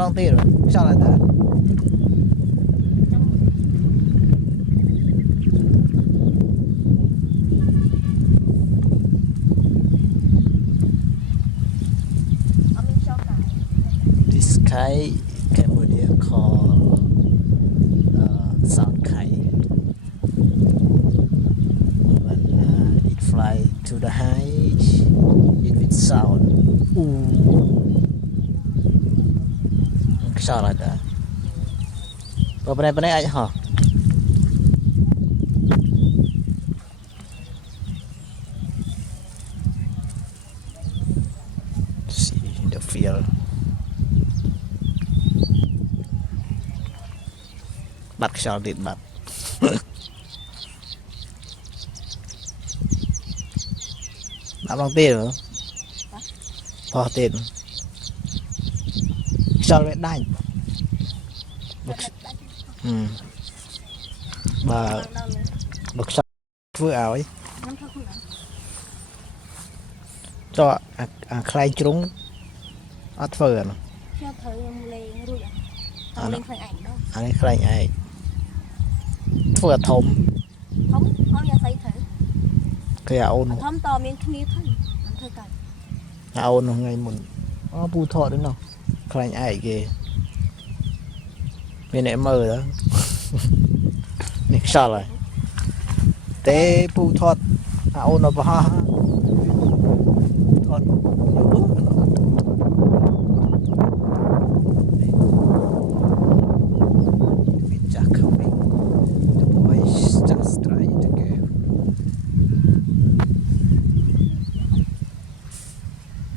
long tiền rồi sao lại thế this kite Cambodia called sound kite when it fly to the height it will sound sao lại thế bên này anh hả see the field bắt sao điện bắt bắt bằng tiền rồi bỏ tiền sao lại đánh bà bậc sao vừa ảo ấy cho khai trúng ắt phở nó anh ấy khai ai phở thom cái áo nó thom to miếng kia thôi thôi cả áo nó ngày một bu thọ đấy nào khai ai kì bên này mờ đó nịch sao lại té bu thọ áo nó ba thọ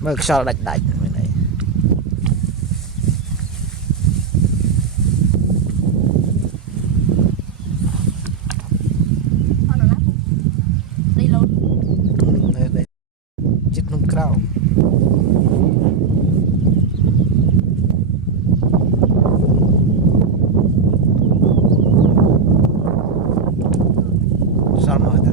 mơ sao đạch đạch bên này đây chết nung cao sao mà thế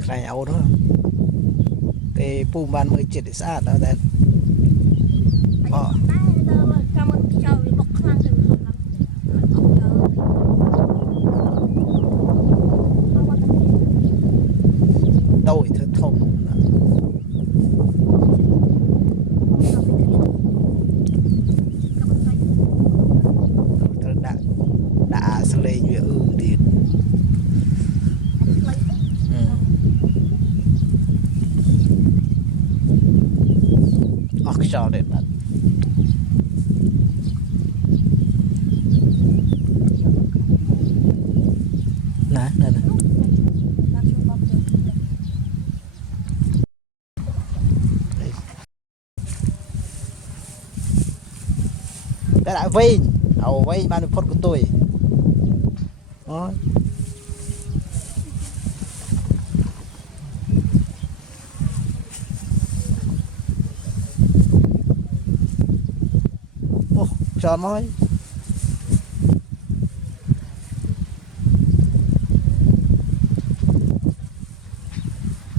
khai áo đó cái pu ban mới chết để sát đó đấy tôi thật thông đã xử lý như điện sao để bạn nè cái đã vây đầu vây ban phốt của tôi đó cho nói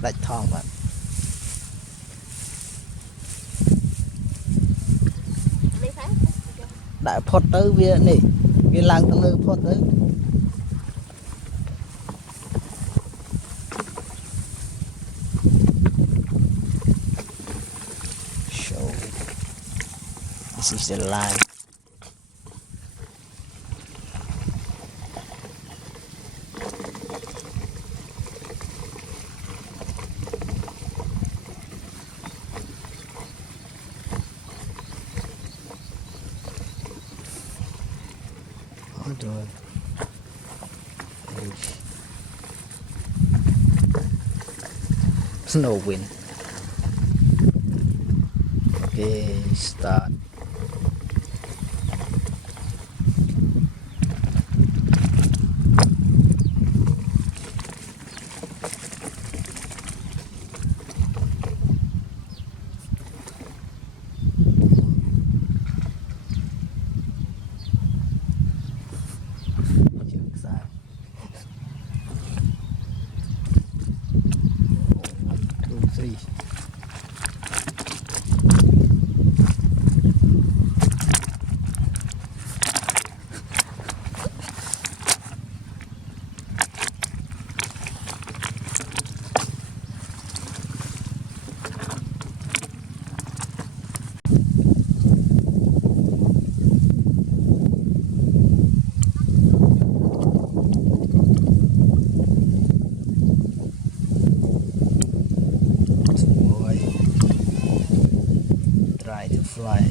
đạch thòng bạn đại phốt tới việc này việc làm tăng lương phốt tới show this is the line rồi snow wind okay start fly.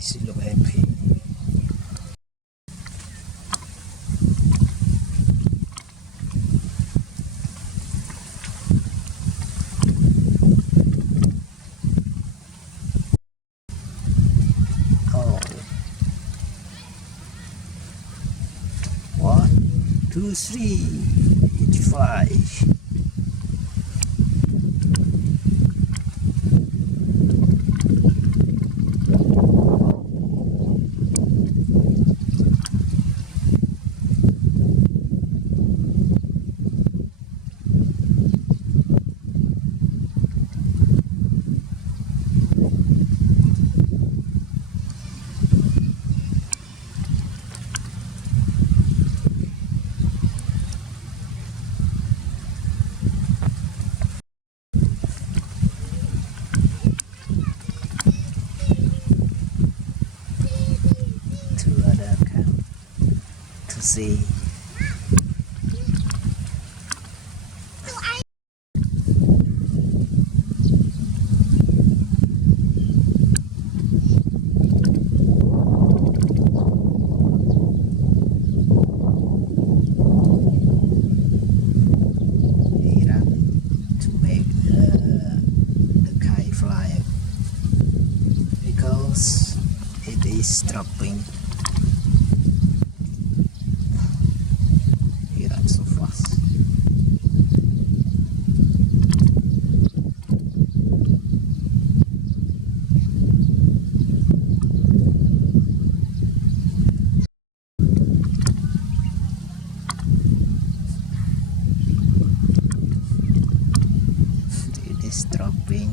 She look happy. Oh. 1, 2, 3. It flies. To other account to see. He run to make the kite fly because it is dropping. He runs so fast. It is dropping.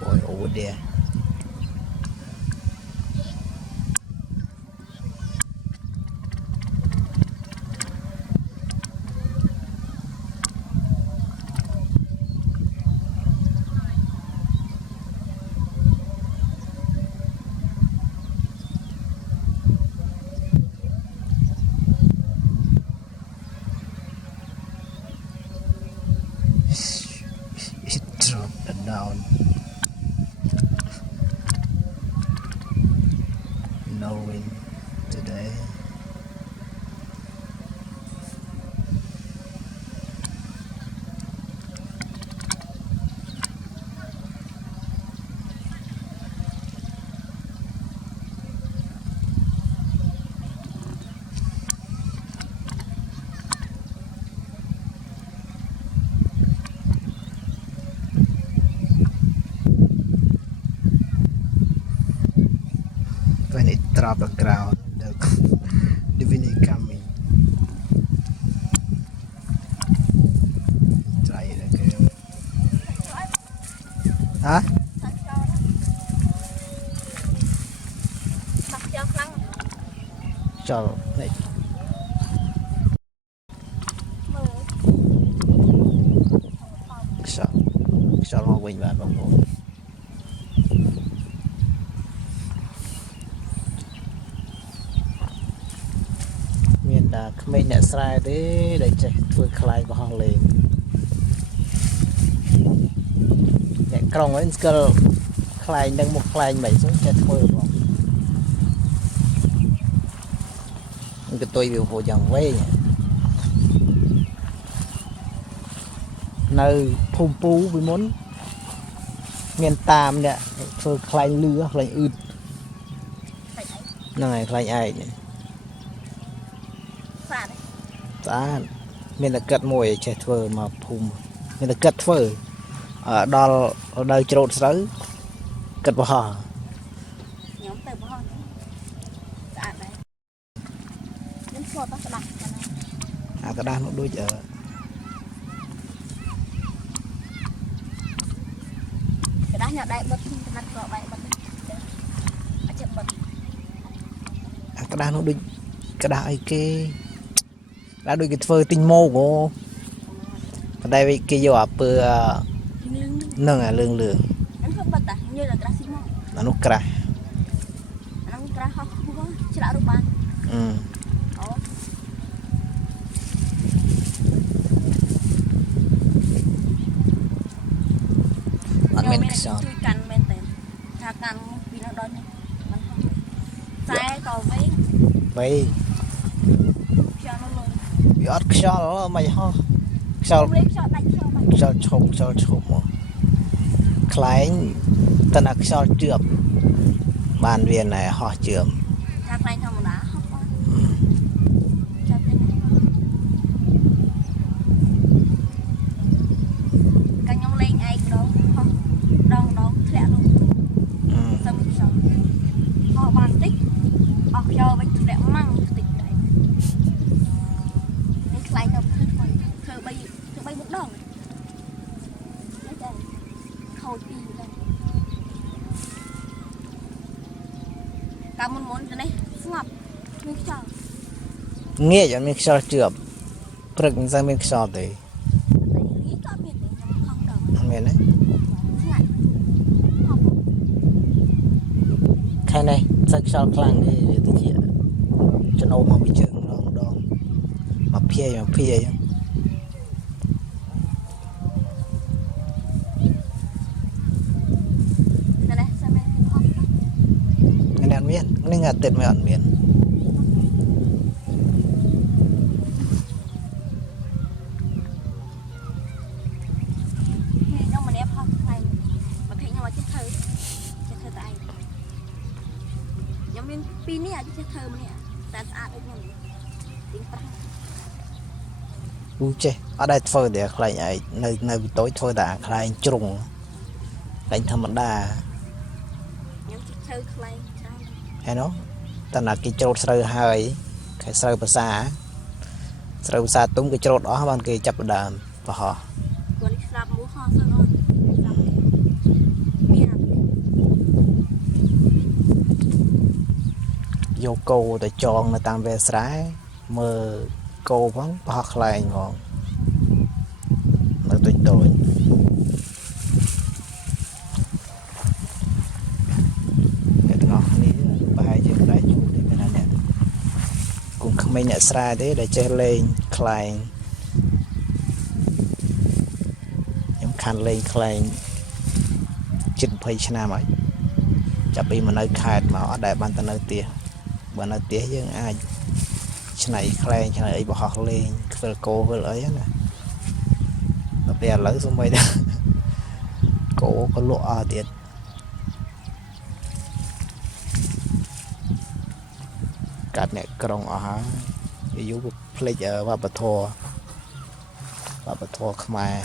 Boy over there. It dropped down. No wind today. When it drop the ground, the wind is coming. hả សាច់ខ្យល់សាច់ខ្យល់ខ្លាំង cho này មើល cho nó quỳnh bạn bóng bóng miền đã mình đã sai đấy để chạy vừa khai vào hàng lên để còng ấy cơ khai đang một khai bảy xuống chạy thôi không cái tôi biểu hồ chẳng vây nơi phun pú với món miền tam nè vừa khai lứa khai ướt សាច់អី này khai ai nè សាច់ giá miền là cất mùi chạy thơ mà phun miền là cất thơ ở đó ở đây trộn sới cất vào hò ខ្ញុំទៅបោះនេះស្អាតដែរខ្ញុំស្គាល់តោះស្ដាប់ប៉ុណ្ណា à cái đàn nó đôi ở กระดาษเนี่ยได้บดขนาดกรอบได้บดอาจจะบด à cái đàn nó đôi cái đàn ấy kê đã đôi cái phơi tinh mô của cái đây với cái giỏ bừa លឿង nâng à lương lương ហ្នឹងគឺបត់តាញើលើក្រាស់ស៊ីមក nó nút cra ហ្នឹងក្រាស់ហោះគូច្រាក់រូបបាន ừ. អូ anh mình មាន cái sao ជួយកាន់មែនតើថាកាន់ពីនោះដល់នេះมันហោះខ្សែក៏វិញ vậy ខ្យល់នោះលង bị ót cái sao đó mày ho sao លេងខ្យល់ដាច់ខ្យល់បាច់ sao chụp mà khai tên là sao chượp bàn viên này ho chượm ថាខ្លែងធម្មតាហោះបាន ừ. ចាប់ទៅកាញ់ខ្ញុំលេងឯងហោះដងធ្លាក់លង Ừ. សឹមខ្យល់ហោះបានតិចអស់ខ្យល់វិញធ្លាក់ម៉ាំងតិចដែរនេះខ្លែងទៅធ្វើ3មុខដងនេះតែខូចពីដែរកាលមុនទៅនេះស្ងប់មានខ្យល់ nghe cho mình sao chượp prực ra mình sao đấy តែនេះក៏មានដែរខ្ញុំខំដល់ miền đấy ស្ងាត់ហោះ khai này sắc sao khlang đi tự nhiên cho nó mà bị chừng đó mà phê chứ តែនេះសាមែនហោះ cái này ăn miên cái này tết mới ăn miên ខ្ញុំម្នាក់ហោះខ្លែងមកឃើញខ្ញុំអត់ចេះធ្វើតែឯងខ្ញុំមាន2នាក់ចេះធ្វើម្នាក់តែស្អាតដូចខ្ញុំទីប្រាំ u chê ở đây phơi để khai ấy nơi tối thôi đã khai trùng đánh thầm đà ខ្ញុំចេះធ្វើខ្លែងច្រើន hay nó ta là cái trâu sơ hơi cái sơ bờ xa tung cái trâu đó ban kia chập đàm và họ គាត់នេះស្លាប់មូហោះសឹងអត់ស្លាប់មានអត់ vô cô để tròn là tam về sái mơ cô vẫn bạc lại ngon nó tôi cái ngọt này bài chuyện đại chủ để bên này cũng không mấy nhận sai thế để chơi lên khai nhóm khăn lên khai chỉnh phây chana mấy chả bị mà nơi khai mà ở đại ban tân nơi tia ban nơi tia chứ ai này khai này ấy bỏ học lên về cô về lấy nè nó bè lấy xuống mấy đó cổ có lụa tiền cắt nè còng ở hả ví dụ play ở và bật thua không ai